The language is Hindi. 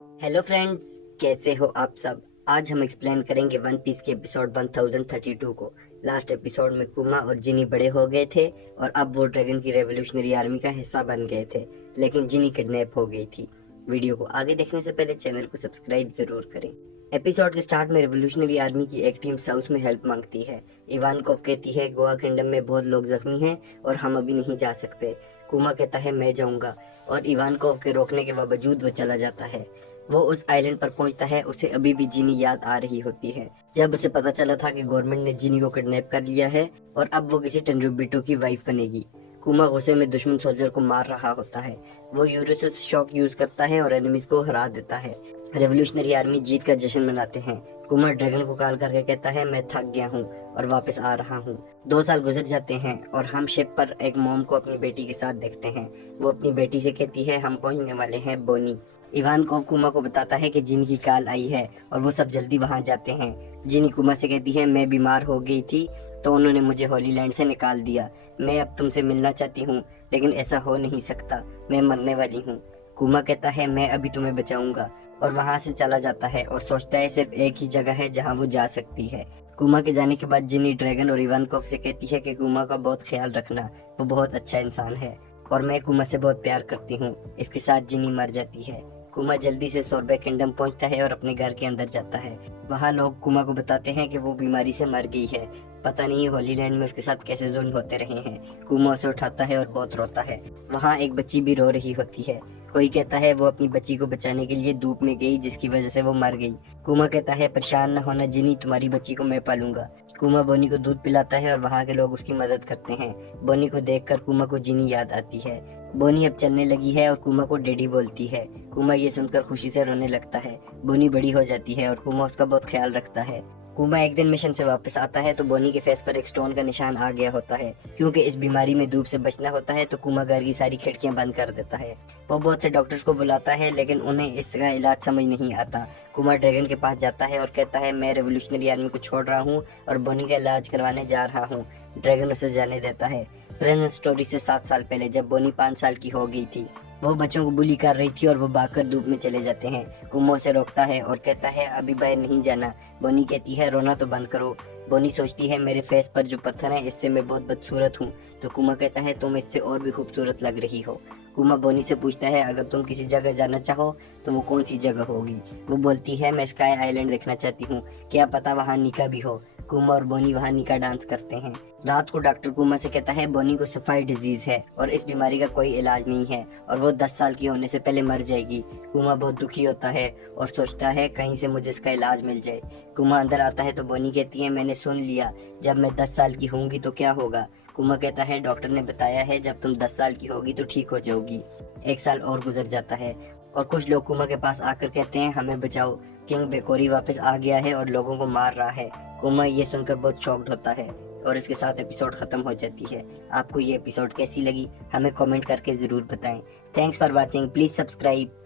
हेलो फ्रेंड्स, कैसे हो आप सब। आज हम एक्सप्लेन करेंगे वन पीस के एपिसोड 1032 को। लास्ट एपिसोड में कुमा और जिनी बड़े हो गए थे और अब वो ड्रैगन की रेवोल्यूशनरी आर्मी का हिस्सा बन गए थे, लेकिन जिनी किडनैप हो गई थी। वीडियो को आगे देखने से पहले चैनल को सब्सक्राइब जरूर करें। एपिसोड के स्टार्ट में रेवोल्यूशनरी आर्मी की एक टीम साउथ में हेल्प मांगती है। इवानकोव कहती है गोवा किंगडम में बहुत लोग जख्मी हैं और हम अभी नहीं जा सकते। कुमा कहता है मैं जाऊंगा और इवानकोव के रोकने के बावजूद वो चला जाता है। वो उस आइलैंड पर पहुंचता है। उसे अभी भी जिनी याद आ रही होती है जब उसे पता चला था कि गवर्नमेंट ने जिनी को किडनैप कर लिया है और अब वो किसी टेंड्रुबिटो की वाइफ बनेगी। कुमा गुस्से में दुश्मन सोल्जर को मार रहा होता है। वो यूरोसिस शॉक यूज करता है और एनिमीज को हरा देता है। रेवोल्यूशनरी आर्मी जीत का जश्न मनाते हैं। कुमा ड्रैगन को कॉल करके कहता है मैं थक गया हूँ और वापस आ रहा हूँ। 2 साल गुजर जाते हैं और हम शिप पर एक मॉम को अपनी बेटी के साथ देखते हैं। वो अपनी बेटी से कहती है हम पहुंचने वाले हैं बोनी। इवानकोव कुमा को बताता है कि जिनी की कॉल आई है और वो सब जल्दी वहां जाते हैं। जिनी कुमा से कहती है मैं बीमार हो गई थी तो उन्होंने मुझे होली लैंड से निकाल दिया। मैं अब तुमसे मिलना चाहती हूँ लेकिन ऐसा हो नहीं सकता, मैं मरने वाली हूँ। कुमा कहता है मैं अभी तुम्हें बचाऊंगा और वहां से चला जाता है और सोचता है सिर्फ एक ही जगह है जहां वो जा सकती है। कुमा के जाने के बाद जिनी ड्रैगन और इवानकोव से कहती है कि कुमा का बहुत ख्याल रखना, वो बहुत अच्छा इंसान है और मैं कुमा से बहुत प्यार करती हूँ। इसके साथ जिनी मर जाती है। कुमा जल्दी से सोरबे किंगडम पहुंचता है और अपने घर के अंदर जाता है। वहाँ लोग कुमा को बताते हैं कि वो बीमारी से मर गई है। पता नहीं होली लैंड में उसके साथ कैसे जुल्म होते रहे हैं। कुमा उसे उठाता है और बहुत रोता है। वहाँ एक बच्ची भी रो रही होती है। कोई कहता है वो अपनी बच्ची को बचाने के लिए धूप में गई जिसकी वजह से वो मर गई। कुमा कहता है परेशान न होना जिनी, तुम्हारी बच्ची को मैं पालूंगा। कुमा बोनी को दूध पिलाता है और वहाँ के लोग उसकी मदद करते हैं। बोनी को देखकर कुमा को जिनी याद आती है। बोनी अब चलने लगी है और कुमा को डैडी बोलती है। कुमा ये सुनकर खुशी से रोने लगता है। बोनी बड़ी हो जाती है और कुमा उसका बहुत ख्याल रखता है। कुमा एक दिन मिशन से वापस आता है तो बोनी के फेस पर एक स्टोन का निशान आ गया होता है। क्योंकि इस बीमारी में धूप से बचना होता है तो कुमा घर की सारी खिड़कियां बंद कर देता है। वो बहुत से डॉक्टर्स को बुलाता है लेकिन उन्हें इसका इलाज समझ नहीं आता। कुमा ड्रैगन के पास जाता है और कहता है मैं रेवोल्यूशनरी आर्मी को छोड़ रहा हूँ और बोनी का इलाज करवाने जा रहा हूँ। ड्रैगन उसे जाने देता है। प्रेजेंट स्टोरी से 7 साल पहले जब बोनी 5 साल की हो गई थी, वो बच्चों को बुली कर रही थी और वो भागकर धूप में चले जाते हैं। कुमा उसे रोकता है और कहता है अभी बाहर नहीं जाना। बोनी कहती है रोना तो बंद करो। बोनी सोचती है मेरे फेस पर जो पत्थर है इससे मैं बहुत बदसूरत हूँ। तो कुमा कहता है तुम इससे और भी खूबसूरत लग रही हो। कुमा बोनी से पूछता है अगर तुम किसी जगह जाना चाहो तो वो कौन सी जगह होगी। वो बोलती है मैं स्काई आइलैंड देखना चाहती हूँ, क्या पता वहाँ निका भी हो। कुमा और बोनी वहाँ निका डांस करते हैं। रात को डॉक्टर कुमा से कहता है बोनी को सफाई डिजीज है और इस बीमारी का कोई इलाज नहीं है और वो 10 साल की होने से पहले मर जाएगी। कुमा बहुत दुखी होता है और सोचता है कहीं से मुझे इसका इलाज मिल जाए। कुमा अंदर आता है तो बोनी कहती है मैंने सुन लिया, जब मैं 10 साल की होंगी तो क्या होगा। कुमा कहता है डॉक्टर ने बताया है जब तुम 10 साल की होगी तो ठीक हो जाओगी। 1 साल और गुजर जाता है और कुछ लोग कुमा के पास आकर कहते हैं हमें बचाओ, किंग बेकोरी वापस आ गया है और लोगों को मार रहा है। कुमा ये सुनकर बहुत शॉक्ड होता है और इसके साथ एपिसोड खत्म हो जाती है। आपको ये एपिसोड कैसी लगी हमें कमेंट करके जरूर बताएं। Thanks for watching, please subscribe.